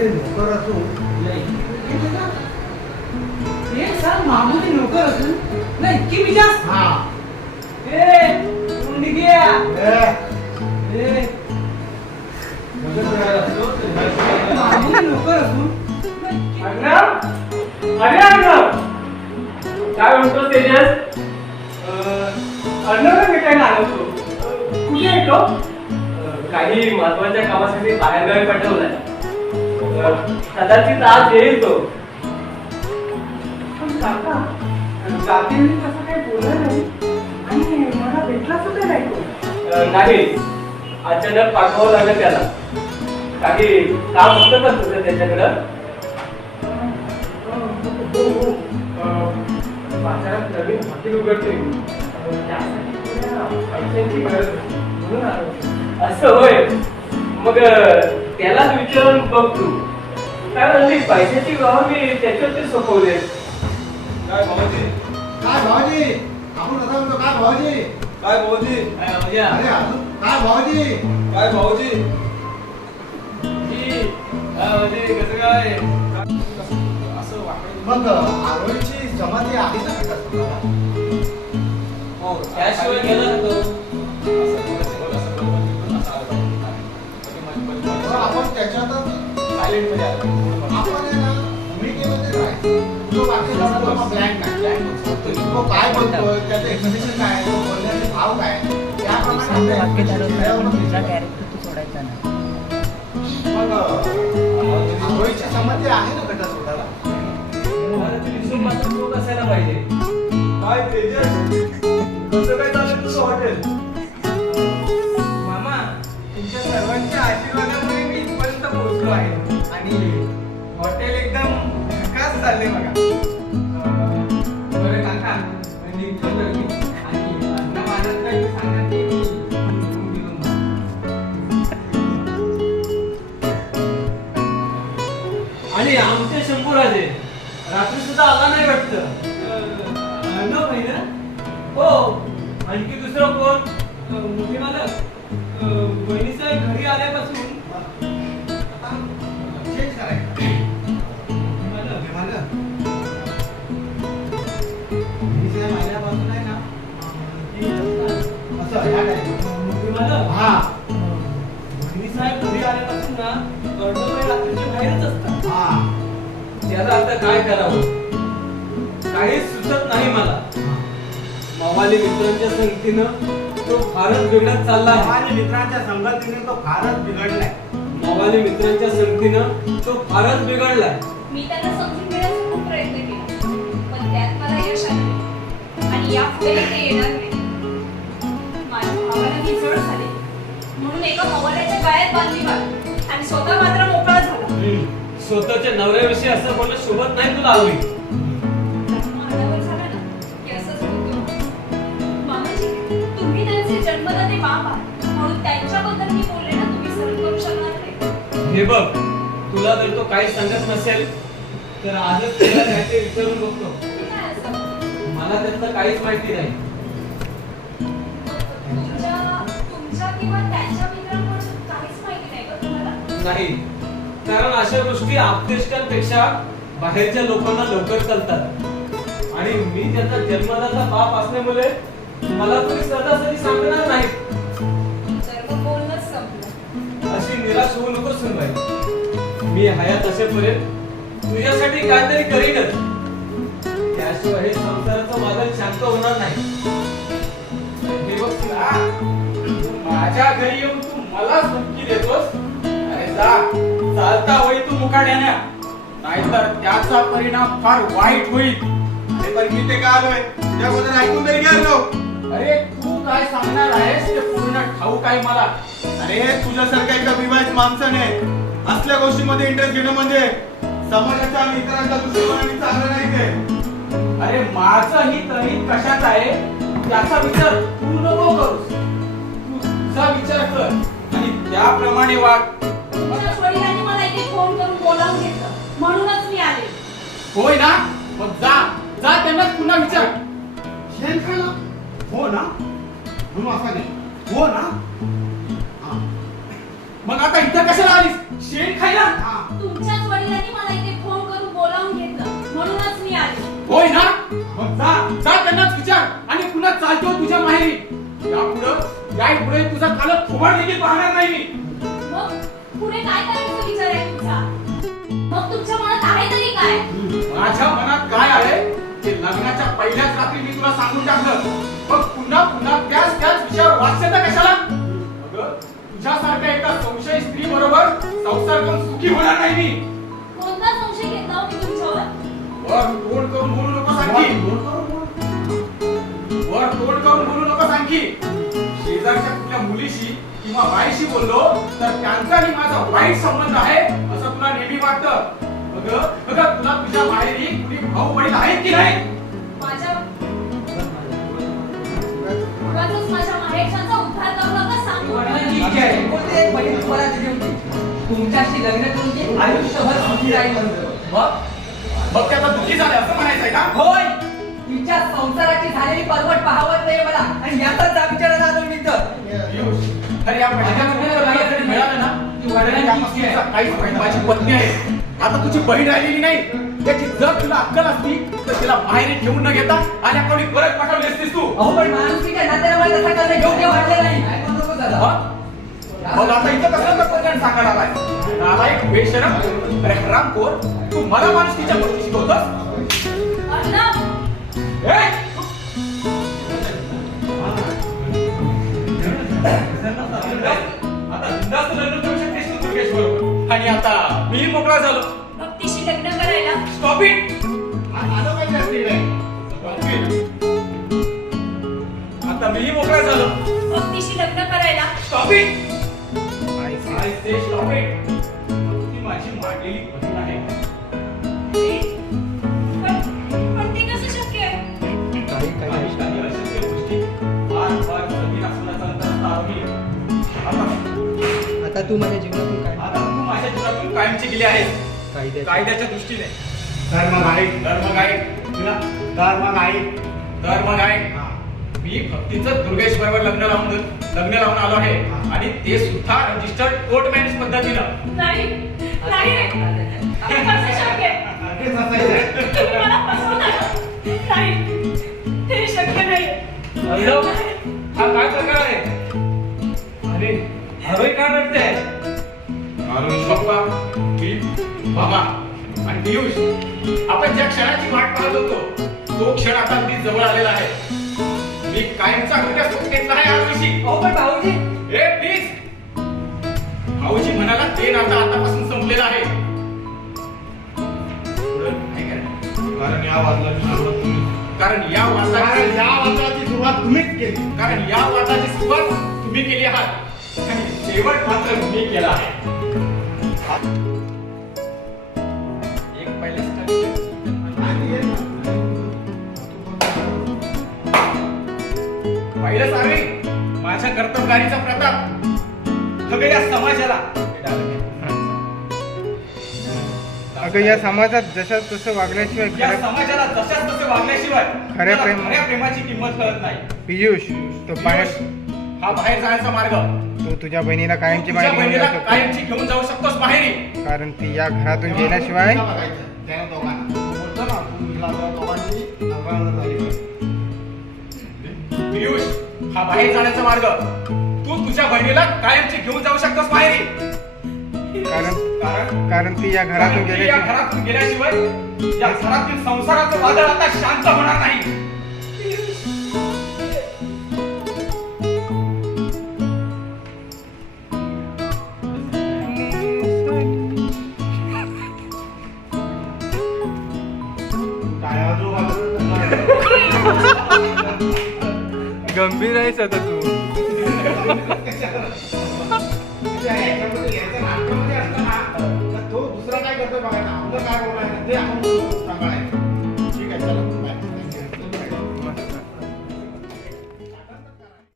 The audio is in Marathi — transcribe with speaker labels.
Speaker 1: मामूली नोकर असून
Speaker 2: हे सर मामूली नोकर असून? नाही इतकी विचार
Speaker 1: हा.
Speaker 2: ए मुंडगिया
Speaker 1: ए,
Speaker 2: ए. मामूली नोकर असून?
Speaker 3: अरे अर्णव काय म्हणतो तेजस? अर्णवला भेटायला आलो होतो? कुठे येतो काही महत्त्वाच्या कामासाठी बाहेरगावी पाठवलाय कदाचित आज येईल तो.
Speaker 2: पण काका जातीने तसं काही बोलला नाही. आणि मला भेटला सुद्धा नाही तो
Speaker 3: अं, नाही. अचानक पाठवावं लागलं त्याला. काही काम होतं का तुझं त्याच्याकडं? अं, बाजारात नवीन हॉटेल उघडते. त्यासाठी गरज. म्हणून. असं होय. मग त्यालाच विचारून बघ तू. कारण मी पैशाची व्यवहार मी त्याच्यावरती सोपवले.
Speaker 4: काय भाऊजी?
Speaker 1: काय भावाजी आपण कसा म्हणतो काय भावाजी
Speaker 4: काय भाऊजी?
Speaker 1: अरे अजून काय भावाजी
Speaker 4: काय भाऊजी? कसं काय? असं वाकडं.
Speaker 1: मग आरोळीची जमाती आली ना का तुम्हाला?
Speaker 4: हो
Speaker 3: त्याशिवाय गेला तो.
Speaker 4: असं असं असं पाहिजे.
Speaker 1: आपण त्याच्यातच
Speaker 4: silent मध्ये आलं.
Speaker 1: तो काय बोलतोय त्याचं एक्सप्रेशन काय आहे, तो बोलण्याचे भाव काय आहे, त्याप्रमाणे
Speaker 5: वाक्य ठरवलं तुझा. कॅरेक्टर तू सोडायचा नाही.
Speaker 1: मग आहे ना गटा सोडायला
Speaker 3: पाहिजे.
Speaker 4: काय तेजस? कसं काय चालेल तुझं हॉटेल
Speaker 2: मामा तुमच्या सर्वांच्या आशीर्वादामुळे मी इथपर्यंत पोहोचलो आहे. आणि हॉटेल एकदम झकास चाललंय बघा.
Speaker 3: आणखी दुसरं कोण?
Speaker 2: मोठी मालक बहिणी साहेब घरी आल्यापासून.
Speaker 1: चेंज करायचं
Speaker 2: मालक,
Speaker 1: विमानं. मी साहेब आल्यापासून आहे ना, ती असं ह्या type.
Speaker 2: मोठी मालक
Speaker 1: हा.
Speaker 2: बहिणी साहेब घरी आल्यापासून ना कर्णबाई रात्रीच्या बाहेरच असतात.
Speaker 1: हा.
Speaker 3: त्याला आता काय करावं? काहीच सुचत नाही मला. मावाली मित्रांच्या संगतीनं तो फारच बिघडत चालला आहे.
Speaker 1: माझ्या मित्रांच्या संगतीने तो फारच बिघडलाय
Speaker 3: मावाली मित्रांच्या संगतीनं तो फारच बिघडलाय
Speaker 6: मी त्यांना समजून घेण्याचा खूप प्रयत्न केला. पण त्यात मला यश आलं. नाही. आणि यापुढे ते येणार नाही. माझ्या भावाला मी जड झाले. म्हणून एका मवाल्याच्या गायात बांधली बांधली आणि स्वतः मात्र मोकळा झाला.
Speaker 3: स्वतःच्या नवऱ्याविषयी असं बोलणं शोभत नाही तुला हवी
Speaker 6: बाप आहात म्हणून त्यांच्याबद्दल मी बोलले ना तुम्ही सहन करू शकणार नाही.
Speaker 3: हे बघ तुला जर तो काही सांगत नसेल तर आजच त्याला काहीतरी विचारून बघतो.
Speaker 6: काय
Speaker 3: मला त्यातलं काहीच माहिती नाही.
Speaker 6: तुमच्या तुमच्या किंवा त्यांच्या मित्रांकडून काहीच माहिती नाही का तुम्हाला?
Speaker 3: नाही. कारण अशा गोष्टी आपतेष्टांपेक्षा बाहेरच्या लोकांना लवकर चालतात. आणि मी त्याचा जन्मदाता बाप असल्यामुळे मला तरी सहजासहजी सांगणार नाही. निराश होऊ नको सुनबाई मी हयात असेपर्यंत तुझ्यासाठी काहीतरी करीनच. त्याशिवाय हे संसाराचं वादळ शांत होणार नाही. हे बघ तुला.
Speaker 4: माझ्या घरी येऊन तू मला धमकी देतोस? अरे जा. चालता होई तू मुकाड्याने नाहीतर त्याचा परिणाम फार वाईट होईल. अरे पण मी ते का आलोय? त्याबद्दल ऐकून तरी घ्या अरे तू काय सांगणार आहेस? ते पूर्ण ठाऊक आहे मला. अरे तुझ्यासारख्या एका विवाहित माणसाने असल्या गोष्टीमध्ये इंटरेस्ट घेणं म्हणजे समाजाच्या आणि इतरांच्या दृष्टिकोनाने चांगलं नाही ते. अरे माझं हित हित कशात आहे त्याचा विचार तू नको करूस. तू तुझा विचार कर. आणि त्याप्रमाणे वाग.
Speaker 6: तुमच्या वडिलांनी मला इथे फोन करून बोलावून घेतलं? म्हणूनच मी आले.
Speaker 4: होय ना? मग जा. जा त्यांना पुन्हा विचार.
Speaker 1: शेण खायला हो ना? म्हणून असा नाही हो ना? हा.
Speaker 4: मग आता इथं कशाला आलीस? शेण खायला?
Speaker 1: हा.
Speaker 6: तुमच्याच वडिलांनी मला इथे फोन करून बोलावून घेतलं. म्हणूनच मी आले.
Speaker 4: होय ना? मग जा. जा त्यांनाच विचार. आणि पुन्हा चालतो तुझ्या माहेरी. यापुढं यापुढे तुझा कालच थोबाड देखील पाहणार नाही मी.
Speaker 6: मग पुढे काय करायचं विचार आहे तुमचा? मग तुमच्या मनात आहे तरी काय?
Speaker 4: माझ्या मनात काय आहे? लग्नाच्या पहिल्याच रात्री मी तुला सांगून टाकलं. मग पुन्हा पुन्हा त्याच त्याच विषयावर वाचता कशाला? अगं तुझ्यासारख्या एका संशय स्त्री बरोबर संसार करून सुखी होणार नाही मी.
Speaker 6: कोणता संशय घेतला हो मी तुमच्यावर?
Speaker 4: वर तोंड करून बोलू नको आणखी वर तोंड करून बोलू. नको आणखी शेजारच्या कुठल्या मुलीशी किंवा बाईशी बोललो तर त्यांचा आणि माझा वाईट संबंध आहे असं तुला नेहमी वाटतं. अगं अगं तुला तुझ्या माहेरी कुणी भाऊ बहीण आहेत की नाही?
Speaker 6: उद्धार करू नका सांगू
Speaker 2: तुमच्याशी लग्न करून ती आयुष्यभर सुखी राहील म्हणतो
Speaker 4: मग? मग ते आता दुःखी झाले असं म्हणायचंय का?
Speaker 2: होय. तिच्या संसाराची झालेली परवड पाहावत नाही मला. आणि याचाच जा विचारायला आलो मी तर
Speaker 4: अरे या जरी मिळालं ना?
Speaker 2: ती वडिलांची
Speaker 4: काहीच. माझी पत्नी आहे आता तुझी बहीण राहिलेली नाही. त्याची जर तुला अक्कल असती तर तिला बाहेर ठेवून न घेता आणि कोणी परत पाठवली असतीस तू
Speaker 2: अहो पण मला तसा करणं योग्य वाटलं नाही काय दादा?
Speaker 4: हा? मग आता इथं कसं तत्वज्ञान सांगायला आलाय नालायक बेशरम अरे हरामखोर तू मला माणुसकीच्या गोष्टी शिकवतोस
Speaker 6: अर्णव
Speaker 4: ए! आता बिनधास्त लग्न करू शकतेस तू दुर्गेश बरोबर. आणि आता मी मोकळा झालो स्टॉप इट आता मीही मोकळा झालो.
Speaker 6: भक्तीशी लग्न करायला.
Speaker 4: Stop it I say. Stop it ती माझी मांडलेली बहीण आहे.
Speaker 6: पण पण ते कसं शक्य आहे?
Speaker 4: काही काही अशक्य गोष्टी. फार फार असण्याचा आता
Speaker 2: तू माझ्या जीवनातून काय
Speaker 4: आता तू माझ्या जीवनातून कायमची गेली आहेस.
Speaker 2: कायद्याच्या
Speaker 4: दृष्टीने.
Speaker 1: धर्म गाई
Speaker 4: धर्म
Speaker 1: तुला धर्म गाई
Speaker 4: धर्म काय? मी भक्तीचं दुर्गेश बरोबर लग्न लावून लग्न लावून आलो आहे. आणि ते सुद्धा रजिस्टर्ड कोर्ट मॅरेज पद्धतीनं.
Speaker 6: नाही.
Speaker 4: मामा आणि पियुष आपण ज्या क्षणाची वाट पाहत होतो तो क्षण आता अगदी जवळ आलेला आहे. मी कायमचा अभ्यास घेतला आहे आजविषयी
Speaker 2: अहो पण भाऊजी.
Speaker 4: ए प्लीज भाऊजी म्हणाला ते नातं आतापासून संपलेलं आहे?
Speaker 1: कारण या वादळाची सुरुवात तुम्ही
Speaker 4: कारण या वादाची
Speaker 1: कारण या वादळाची सुरुवात तुम्हीच केली.
Speaker 4: कारण या वादाची सुरुवात तुम्ही केली आहात. आणि शेवट मात्र मी केला आहे. सार्वि माझ्या कर्तबगारीचा प्रताप सगळं या समाजाला
Speaker 5: अगं या समाजात जसं तसं वागल्याशिवाय
Speaker 4: या
Speaker 5: खरं
Speaker 4: समाजाला जशाच तसे वागल्याशिवाय
Speaker 5: खऱ्या प्रेम-
Speaker 4: खऱ्या प्रेमाची किंमत कळत नाही.
Speaker 5: पियुष तो बाहेर
Speaker 4: हा बाहेर जाण्याचा मार्ग.
Speaker 5: तो तुझ्या बहिणीला कायमची
Speaker 4: तुझ्या
Speaker 5: बाहेर घेऊन
Speaker 4: बहिणीला
Speaker 5: जाऊ शकतो.
Speaker 4: कायमची घेऊन जाऊ शकतोस माहेरी.
Speaker 5: कारण ती या घरातून गेल्याशिवाय.
Speaker 4: पियुष हा बाहेर जाण्याचा मार्ग. तू तुझ्या बहिणीला कायमची घेऊन जाऊ शकतोस माहेरी.
Speaker 5: कारण
Speaker 4: कारण
Speaker 5: कारण ती या घरातून
Speaker 4: ती या घरातून गेल्याशिवाय या घरातील संसाराचं वादळ आता शांत होणार नाही.
Speaker 5: गंभीर आहेस आता तू.
Speaker 1: तो दुसरा काय करतो बघायचा आपलं काय बोलायचं ते आपण सांभाळायचं